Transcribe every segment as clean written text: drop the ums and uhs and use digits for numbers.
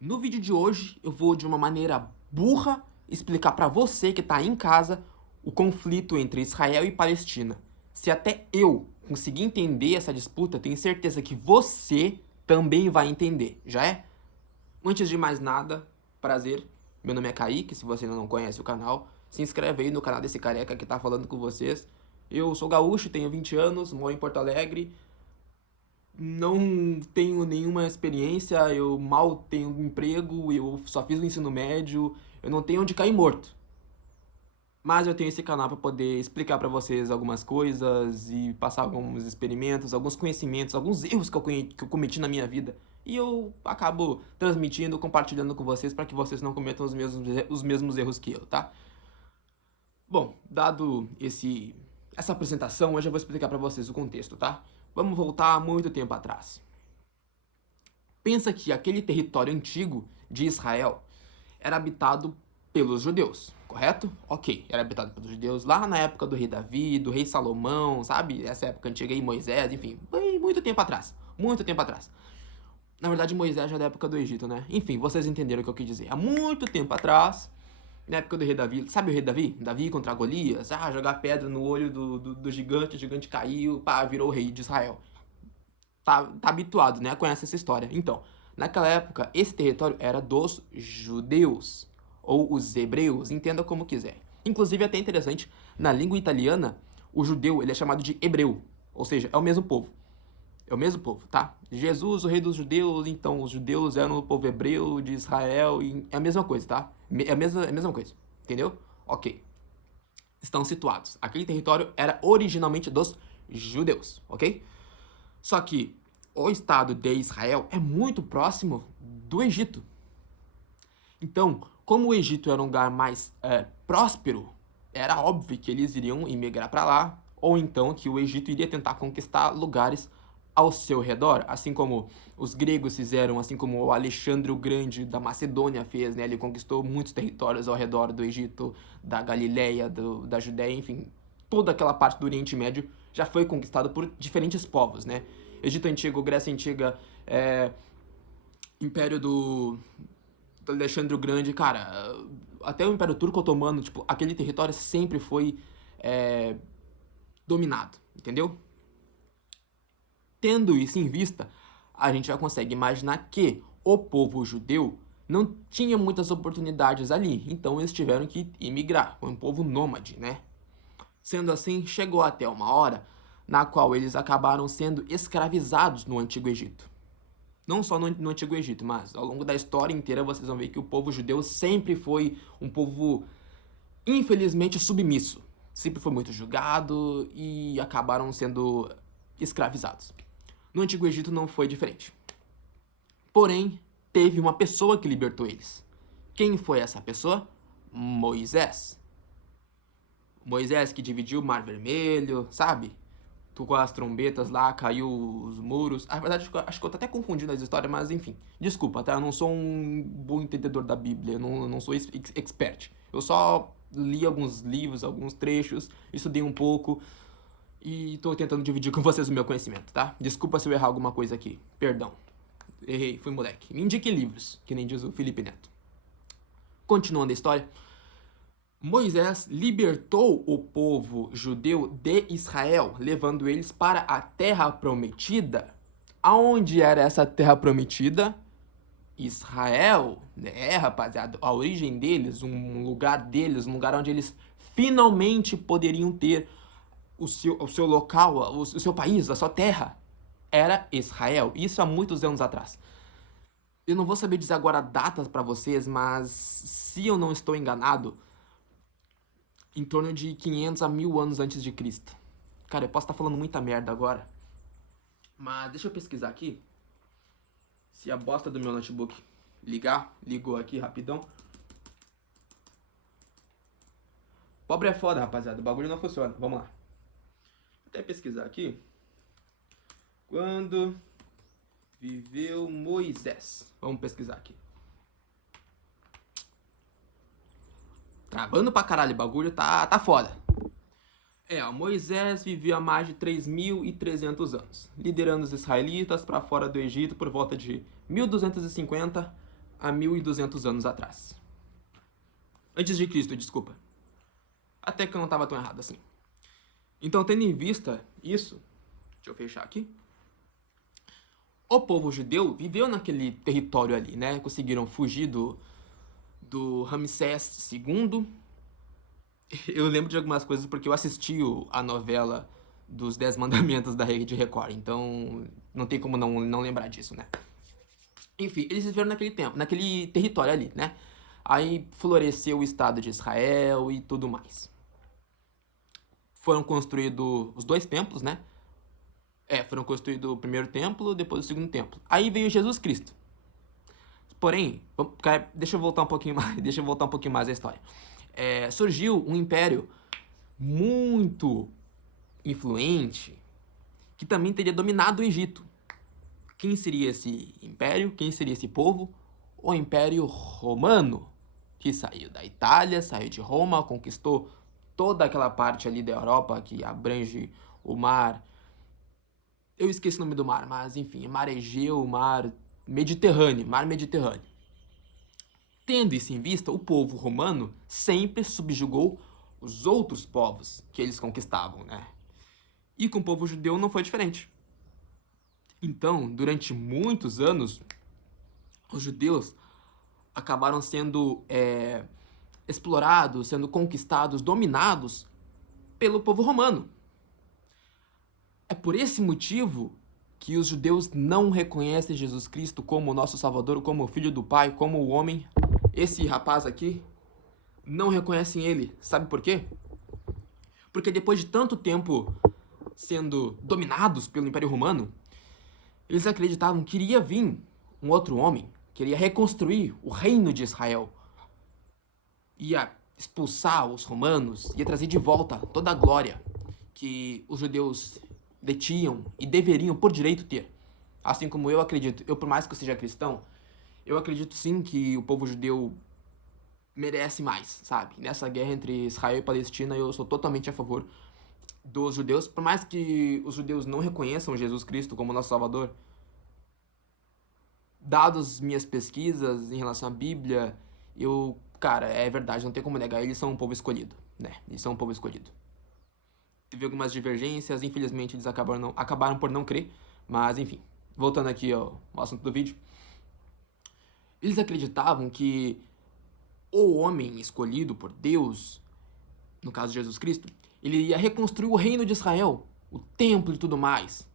No vídeo de hoje eu vou de uma maneira burra explicar para você que está aí em casa o conflito entre Israel e Palestina. Se até eu conseguir entender essa disputa, tenho certeza que você também vai entender, já é? Antes de mais nada, prazer, meu nome é Kaique, se você ainda não conhece o canal, se inscreve aí no canal desse careca que tá falando com vocês. Eu sou gaúcho, tenho 20 anos, moro em Porto Alegre, não tenho nenhuma experiência, eu mal tenho um emprego, eu só fiz o ensino médio, eu não tenho onde cair morto. Mas eu tenho esse canal para poder explicar para vocês algumas coisas e passar alguns experimentos, alguns conhecimentos, alguns erros que eu cometi na minha vida. E eu acabo transmitindo, compartilhando com vocês para que vocês não cometam os mesmos erros que eu, tá? Bom, dado essa apresentação, eu já vou explicar para vocês o contexto, tá? Vamos voltar muito tempo atrás. Pensa que aquele território antigo de Israel era habitado pelos judeus, correto? Ok, era habitado pelos judeus lá na época do rei Davi, do rei Salomão, sabe? Essa época antiga aí, Moisés, enfim, bem, muito tempo atrás. Muito tempo atrás. Na verdade, Moisés já é da época do Egito, né? Enfim, vocês entenderam o que eu quis dizer. Há muito tempo atrás, na época do rei Davi, sabe o rei Davi? Davi contra Golias, jogar pedra no olho do gigante, o gigante caiu, pá, virou o rei de Israel. Tá habituado, né? Conhece essa história. Então, naquela época, esse território era dos judeus, ou os hebreus, entenda como quiser. Inclusive, é até interessante, na língua italiana, o judeu ele é chamado de hebreu, ou seja, é o mesmo povo. É o mesmo povo, tá? Jesus, o rei dos judeus, então os judeus eram o povo hebreu de Israel, e é a mesma coisa, tá? É a mesma coisa, entendeu? Ok. Estão situados. Aquele território era originalmente dos judeus, ok? Só que o Estado de Israel é muito próximo do Egito. Então, como o Egito era um lugar mais próspero, era óbvio que eles iriam imigrar para lá, ou então que o Egito iria tentar conquistar lugares ao seu redor, assim como os gregos fizeram, assim como o Alexandre o Grande da Macedônia fez, né? Ele conquistou muitos territórios ao redor do Egito, da Galileia, da Judéia, enfim, toda aquela parte do Oriente Médio já foi conquistada por diferentes povos, né? Egito Antigo, Grécia Antiga, Império do Alexandre o Grande, cara, até o Império Turco Otomano, tipo, aquele território sempre foi dominado, entendeu? Tendo isso em vista, a gente já consegue imaginar que o povo judeu não tinha muitas oportunidades ali, então eles tiveram que imigrar, foi um povo nômade, né? Sendo assim, chegou até uma hora na qual eles acabaram sendo escravizados no Antigo Egito. Não só no Antigo Egito, mas ao longo da história inteira vocês vão ver que o povo judeu sempre foi um povo, infelizmente, submisso. Sempre foi muito julgado e acabaram sendo escravizados. No Antigo Egito não foi diferente. Porém, teve uma pessoa que libertou eles. Quem foi essa pessoa? Moisés. Moisés que dividiu o Mar Vermelho, sabe? Tocou as trombetas lá, caiu os muros. Na verdade, acho que eu tô até confundindo as histórias, mas enfim. Desculpa, tá? Eu não sou um bom entendedor da Bíblia, eu não sou expert. Eu só li alguns livros, alguns trechos, estudei um pouco e tô tentando dividir com vocês o meu conhecimento, tá? Desculpa se eu errar alguma coisa aqui. Perdão. Errei, fui moleque. Me indique livros, que nem diz o Felipe Neto. Continuando a história, Moisés libertou o povo judeu de Israel, levando eles para a terra prometida. Aonde era essa terra prometida? Israel, né, rapaziada? A origem deles, um lugar onde eles finalmente poderiam ter o seu local, o seu país, a sua terra. Era Israel. Isso há muitos anos atrás. Eu não vou saber dizer agora datas para vocês, mas se eu não estou enganado, em torno de 500 a 1000 anos antes de Cristo. Cara, eu posso estar falando muita merda agora, mas deixa eu pesquisar aqui. Se a bosta do meu notebook ligou aqui rapidão. Pobre é foda, rapaziada, o bagulho não funciona. Vamos lá. Vou até pesquisar aqui. Quando viveu Moisés? Vamos pesquisar aqui. Travando pra caralho, o bagulho tá foda. Moisés vivia há mais de 3.300 anos, liderando os israelitas para fora do Egito por volta de 1250 há 1200 anos atrás. Antes de Cristo, desculpa. Até que eu não estava tão errado assim. Então, tendo em vista isso, deixa eu fechar aqui. O povo judeu viveu naquele território ali, né? Conseguiram fugir do Ramsés II. Eu lembro de algumas coisas porque eu assisti a novela dos 10 Mandamentos da Rede Record. Então, não tem como não lembrar disso, né? Enfim, eles viveram naquele tempo, naquele território ali, né? Aí floresceu o Estado de Israel e tudo mais. Foram construídos os 2 templos, né? Foram construídos o primeiro templo, depois o segundo templo. Aí veio Jesus Cristo. Porém, deixa eu voltar um pouquinho mais à história. Surgiu um império muito influente que também teria dominado o Egito. Quem seria esse império? Quem seria esse povo? O Império Romano, que saiu da Itália, saiu de Roma, conquistou toda aquela parte ali da Europa que abrange o mar. Eu esqueci o nome do mar, mas enfim, mar Egeu, mar Mediterrâneo. Tendo isso em vista, o povo romano sempre subjugou os outros povos que eles conquistavam, né? E com o povo judeu não foi diferente. Então, durante muitos anos, os judeus acabaram sendo explorados, sendo conquistados, dominados pelo povo romano. É por esse motivo que os judeus não reconhecem Jesus Cristo como nosso Salvador, como o Filho do Pai, como o homem. Esse rapaz aqui, não reconhecem ele. Sabe por quê? Porque depois de tanto tempo sendo dominados pelo Império Romano, eles acreditavam que iria vir um outro homem, que iria reconstruir o reino de Israel. Ia expulsar os romanos, ia trazer de volta toda a glória que os judeus detinham e deveriam por direito ter. Assim como eu acredito, por mais que eu seja cristão, eu acredito sim que o povo judeu merece mais, sabe? Nessa guerra entre Israel e Palestina, eu sou totalmente a favor dos judeus, por mais que os judeus não reconheçam Jesus Cristo como nosso Salvador. Dadas minhas pesquisas em relação à Bíblia, cara, é verdade, não tem como negar, eles são um povo escolhido, né? Eles são um povo escolhido. Teve algumas divergências, infelizmente eles acabaram por não crer, mas enfim, voltando aqui ao assunto do vídeo. Eles acreditavam que o homem escolhido por Deus, no caso de Jesus Cristo, ele ia reconstruir o reino de Israel, o templo e tudo mais.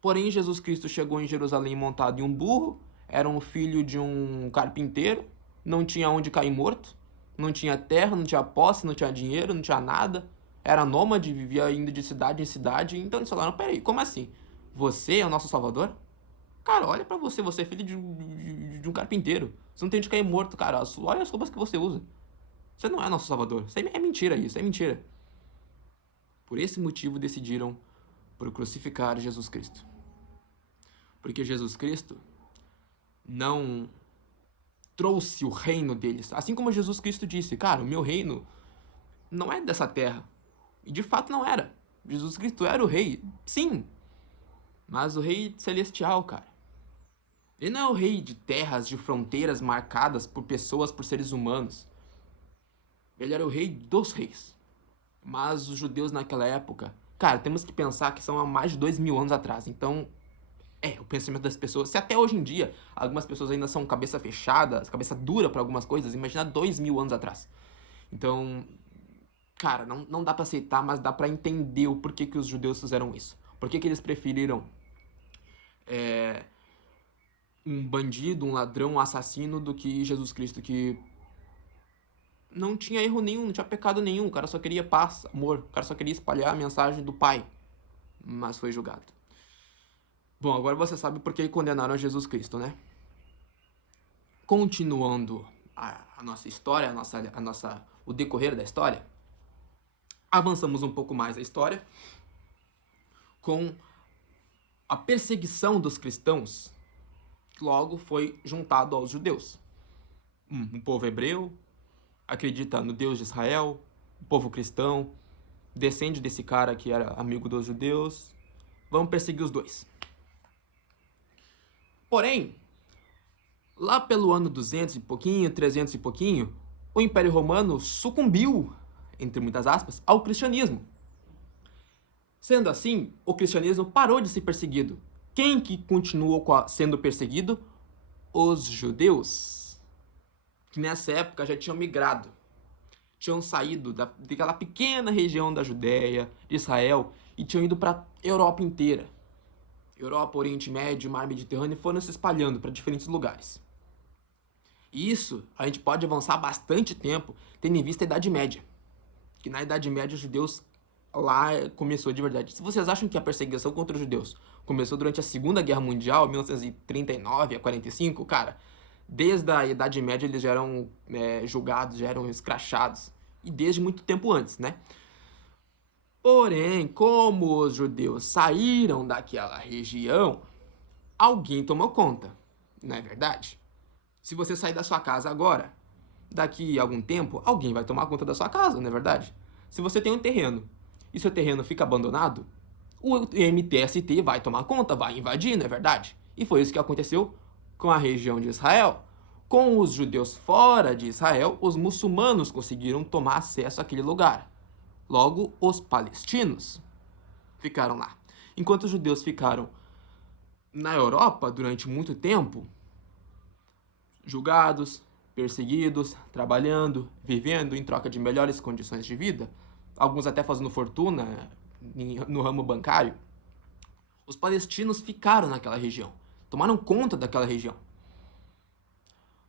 Porém, Jesus Cristo chegou em Jerusalém montado em um burro, era um filho de um carpinteiro, não tinha onde cair morto, não tinha terra, não tinha posse, não tinha dinheiro, não tinha nada, era nômade, vivia indo de cidade em cidade. Então eles falaram, peraí, como assim? Você é o nosso Salvador? Cara, olha pra você, você é filho de um carpinteiro. Você não tem onde cair morto, cara. Olha as roupas que você usa. Você não é nosso Salvador. Isso é mentira, isso é mentira. Por esse motivo decidiram por crucificar Jesus Cristo. Porque Jesus Cristo não trouxe o reino deles. Assim como Jesus Cristo disse, cara, o meu reino não é dessa terra. E de fato não era. Jesus Cristo era o rei, sim. Mas o rei celestial, cara. Ele não é o rei de terras, de fronteiras marcadas por pessoas, por seres humanos. Ele era o rei dos reis. Mas os judeus naquela época... Cara, temos que pensar que são há mais de 2000 anos atrás. Então, o pensamento das pessoas... Se até hoje em dia algumas pessoas ainda são cabeça fechada, cabeça dura para algumas coisas, imagina 2000 anos atrás. Então, cara, não dá para aceitar, mas dá para entender o porquê que os judeus fizeram isso. Por que eles preferiram um bandido, um ladrão, um assassino do que Jesus Cristo, que não tinha erro nenhum, não tinha pecado nenhum. O cara só queria paz, amor. O cara só queria espalhar a mensagem do Pai. Mas foi julgado. Bom, agora você sabe por que condenaram Jesus Cristo, né? Continuando a nossa história, o decorrer da história, avançamos um pouco mais a história com a perseguição dos cristãos, que logo foi juntado aos judeus. Um povo hebreu, acredita no Deus de Israel, o povo cristão, descende desse cara que era amigo dos judeus, vamos perseguir os dois. Porém, Lá pelo ano 200 e pouquinho, 300 e pouquinho, o Império Romano sucumbiu, entre muitas aspas, ao cristianismo. Sendo assim, o cristianismo parou de ser perseguido. Quem que continuou sendo perseguido? Os judeus, que nessa época já tinham migrado, tinham saído daquela pequena região da Judéia, de Israel, e tinham ido para a Europa inteira. Europa, Oriente Médio, Mar Mediterrâneo, foram se espalhando para diferentes lugares. E isso a gente pode avançar bastante tempo, tendo em vista a Idade Média. Que na Idade Média os judeus lá começou de verdade. Se vocês acham que a perseguição contra os judeus começou durante a Segunda Guerra Mundial, 1939 a 45, cara, desde a Idade Média eles já eram julgados, já eram escrachados. E desde muito tempo antes, né? Porém, como os judeus saíram daquela região, alguém tomou conta, não é verdade? Se você sair da sua casa agora, daqui a algum tempo, alguém vai tomar conta da sua casa, não é verdade? Se você tem um terreno e seu terreno fica abandonado, o MTST vai tomar conta, vai invadir, não é verdade? E foi isso que aconteceu com a região de Israel. Com os judeus fora de Israel, os muçulmanos conseguiram tomar acesso àquele lugar. Logo, os palestinos ficaram lá. Enquanto os judeus ficaram na Europa durante muito tempo, julgados, perseguidos, trabalhando, vivendo em troca de melhores condições de vida, alguns até fazendo fortuna no ramo bancário, os palestinos ficaram naquela região, tomaram conta daquela região.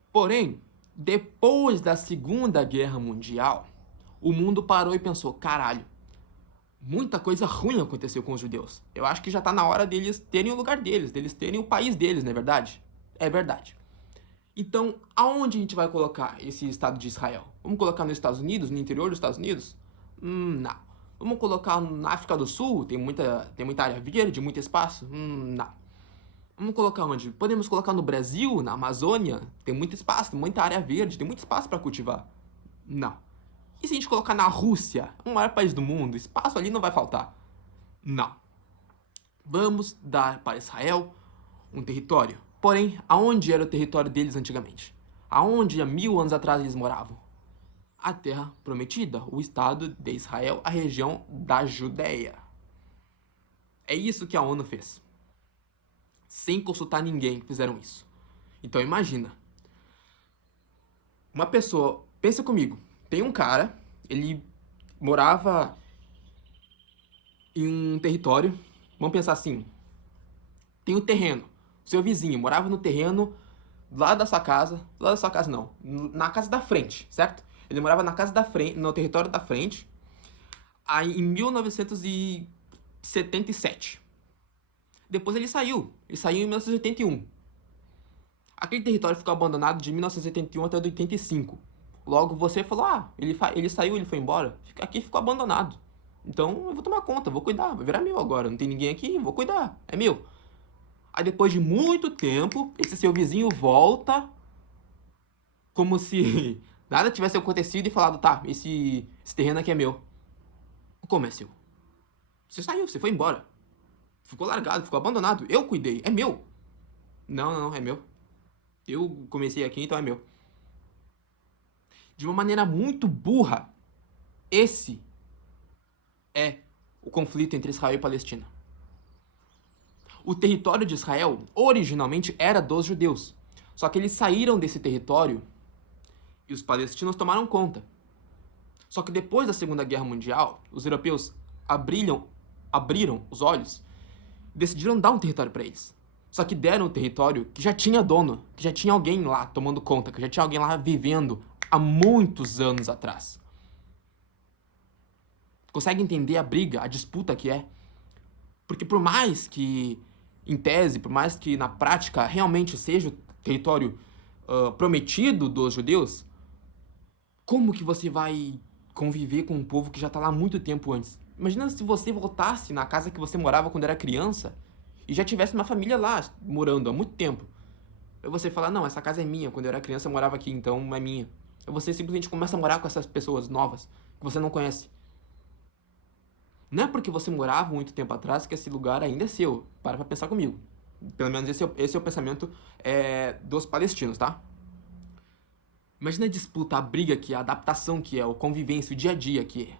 Porém, depois da Segunda Guerra Mundial, o mundo parou e pensou, caralho, muita coisa ruim aconteceu com os judeus. Eu acho que já tá na hora deles terem o lugar deles terem o país deles, não é verdade? É verdade. Então, aonde a gente vai colocar esse Estado de Israel? Vamos colocar nos Estados Unidos, no interior dos Estados Unidos? Não. Vamos colocar na África do Sul? Tem muita área verde, muito espaço? Não. Vamos colocar onde? Podemos colocar no Brasil, na Amazônia? Tem muito espaço, tem muita área verde, tem muito espaço para cultivar? Não. E se a gente colocar na Rússia, o maior país do mundo, espaço ali não vai faltar? Não. Vamos dar para Israel um território. Porém, aonde era o território deles antigamente? Aonde há 1000 anos atrás eles moravam? A terra prometida, o Estado de Israel, a região da Judéia. É isso que a ONU fez. Sem consultar ninguém, fizeram isso. Então imagina. Uma pessoa, pensa comigo, tem um cara, ele morava em um território, vamos pensar assim, tem um terreno, seu vizinho morava no terreno lá da sua casa não, na casa da frente, certo? Ele morava na casa da frente, no território da frente, aí em 1977. Depois ele saiu em 1981. Aquele território ficou abandonado de 1981 até 85. Logo você falou, ele saiu, ele foi embora, aqui ficou abandonado. Então eu vou tomar conta, vou cuidar, vai virar meu agora, não tem ninguém aqui, vou cuidar, é meu. Aí depois de muito tempo, esse seu vizinho volta, como se nada tivesse acontecido e falado, tá, esse terreno aqui é meu. Como é seu? Você saiu, você foi embora. Ficou largado, ficou abandonado. Eu cuidei, é meu. Não, é meu. Eu comecei aqui, então é meu. De uma maneira muito burra, esse é o conflito entre Israel e Palestina. O território de Israel originalmente era dos judeus. Só que eles saíram desse território e os palestinos tomaram conta. Só que depois da Segunda Guerra Mundial, os europeus abriram os olhos e decidiram dar um território para eles. Só que deram um território que já tinha dono, que já tinha alguém lá tomando conta, que já tinha alguém lá vivendo há muitos anos atrás. Consegue entender a briga, a disputa que é? Porque por mais que, em tese, por mais que na prática realmente seja o território prometido dos judeus, como que você vai conviver com um povo que já está lá há muito tempo antes? Imagina se você voltasse na casa que você morava quando era criança e já tivesse uma família lá morando há muito tempo. Aí você fala, não, essa casa é minha, quando eu era criança eu morava aqui, então é minha. Aí você simplesmente começa a morar com essas pessoas novas que você não conhece. Não é porque você morava muito tempo atrás que esse lugar ainda é seu. Para pra pensar comigo. Pelo menos esse é o pensamento dos palestinos, tá? Imagina a disputa, a briga que é, a adaptação que é, a convivência, o dia a dia que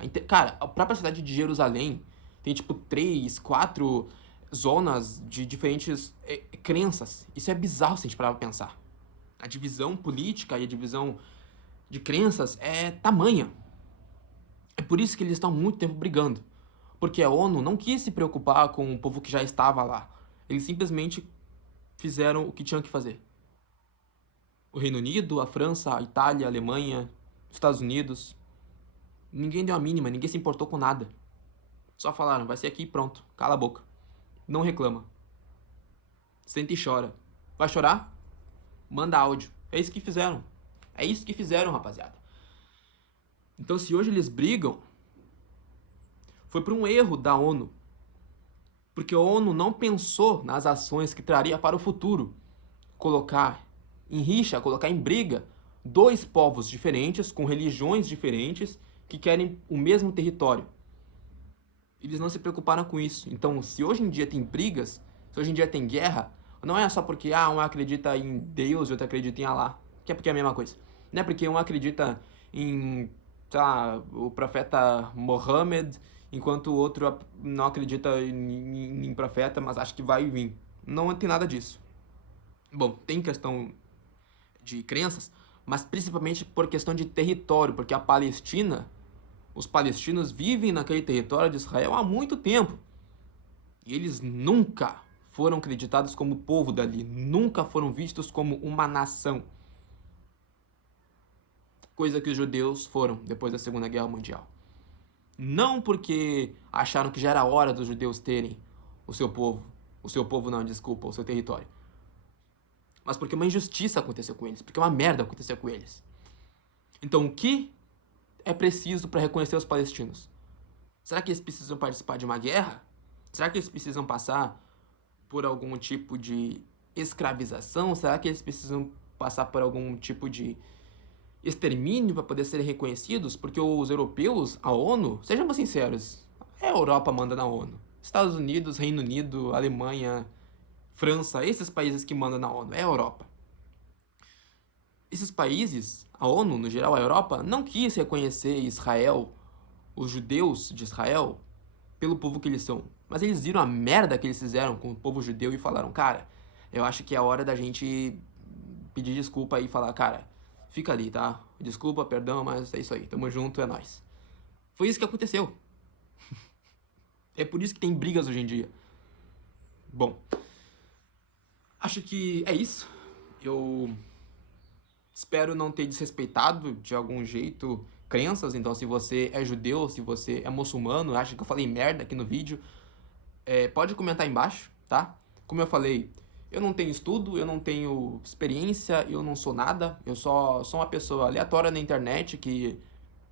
é. Cara, a própria cidade de Jerusalém tem tipo 3, 4 zonas de diferentes crenças. Isso é bizarro se a gente parar pra pensar. A divisão política e a divisão de crenças é tamanha. É por isso que eles estão há muito tempo brigando. Porque a ONU não quis se preocupar com o povo que já estava lá. Eles simplesmente fizeram o que tinham que fazer. O Reino Unido, a França, a Itália, a Alemanha, os Estados Unidos. Ninguém deu a mínima, ninguém se importou com nada. Só falaram, vai ser aqui e pronto, cala a boca. Não reclama. Senta e chora. Vai chorar? Manda áudio. É isso que fizeram. É isso que fizeram, rapaziada. Então, se hoje eles brigam, foi por um erro da ONU. Porque a ONU não pensou nas ações que traria para o futuro. Colocar em rixa, colocar em briga dois povos diferentes, com religiões diferentes, que querem o mesmo território. Eles não se preocuparam com isso. Então, se hoje em dia tem brigas, se hoje em dia tem guerra, não é só porque um acredita em Deus e outro acredita em Allah, que é porque é a mesma coisa. Não é porque um acredita em, sei lá, o profeta Mohammed, enquanto o outro não acredita em profeta, mas acha que vai vir. Não tem nada disso. Bom, tem questão de crenças, mas principalmente por questão de território, porque a Palestina, os palestinos vivem naquele território de Israel há muito tempo. E eles nunca foram acreditados como povo dali, nunca foram vistos como uma nação. Coisa que os judeus foram depois da Segunda Guerra Mundial. Não porque acharam que já era hora dos judeus terem o seu povo. O seu povo não, desculpa, o seu território. Mas porque uma injustiça aconteceu com eles, porque uma merda aconteceu com eles. Então, o que é preciso para reconhecer os palestinos? Será que eles precisam participar de uma guerra? Será que eles precisam passar por algum tipo de escravização? Será que eles precisam passar por algum tipo de extermínio para poder serem reconhecidos? Porque os europeus, a ONU, sejamos sinceros, a Europa manda na ONU. Estados Unidos, Reino Unido, Alemanha, França, esses países que mandam na ONU, é a Europa. Esses países, a ONU, no geral, a Europa, não quis reconhecer Israel, os judeus de Israel, pelo povo que eles são. Mas eles viram a merda que eles fizeram com o povo judeu e falaram, cara, eu acho que é hora da gente pedir desculpa e falar, cara, fica ali, tá? Desculpa, perdão, mas é isso aí, tamo junto, é nóis. Foi isso que aconteceu. É por isso que tem brigas hoje em dia. Bom, acho que é isso. Eu espero não ter desrespeitado de algum jeito crenças. Então, se você é judeu, se você é muçulmano, acha que eu falei merda aqui no vídeo, pode comentar aí embaixo, tá? Como eu falei, eu não tenho estudo, eu não tenho experiência, eu não sou nada. Eu só sou uma pessoa aleatória na internet que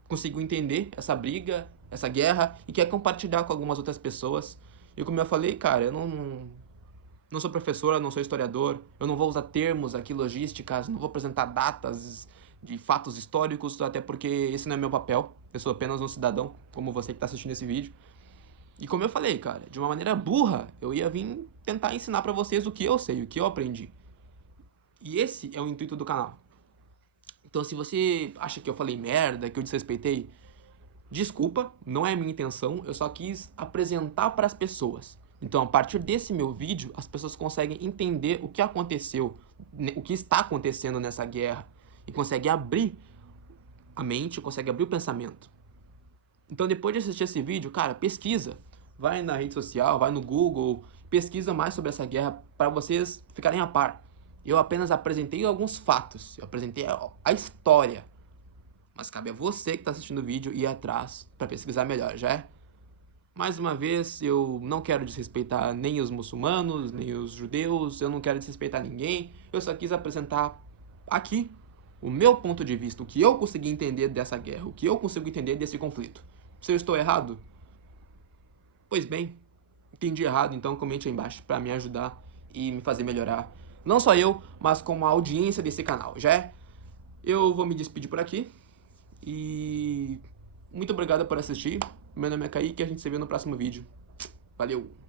conseguiu entender essa briga, essa guerra e quer compartilhar com algumas outras pessoas. E como eu falei, cara, eu não sou professor, eu não sou historiador, eu não vou usar termos aqui, logísticas, não vou apresentar datas de fatos históricos, até porque esse não é meu papel. Eu sou apenas um cidadão, como você que está assistindo esse vídeo. E como eu falei, cara, de uma maneira burra, eu ia vir tentar ensinar pra vocês o que eu sei, o que eu aprendi. E esse é o intuito do canal. Então, se você acha que eu falei merda, que eu desrespeitei, desculpa, não é a minha intenção, eu só quis apresentar para as pessoas. Então, a partir desse meu vídeo, as pessoas conseguem entender o que aconteceu, o que está acontecendo nessa guerra, e conseguem abrir a mente, conseguem abrir o pensamento. Então, depois de assistir esse vídeo, cara, pesquisa. Vai na rede social, vai no Google, pesquisa mais sobre essa guerra para vocês ficarem a par. Eu apenas apresentei alguns fatos, eu apresentei a história. Mas cabe a você que está assistindo o vídeo ir atrás para pesquisar melhor, já é? Mais uma vez, eu não quero desrespeitar nem os muçulmanos, nem os judeus, eu não quero desrespeitar ninguém. Eu só quis apresentar aqui o meu ponto de vista, o que eu consegui entender dessa guerra, o que eu consigo entender desse conflito. Se eu estou errado? Pois bem, entendi errado, então comente aí embaixo para me ajudar e me fazer melhorar. Não só eu, mas como a audiência desse canal, já é? Eu vou me despedir por aqui e muito obrigado por assistir. Meu nome é Kaique e a gente se vê no próximo vídeo. Valeu!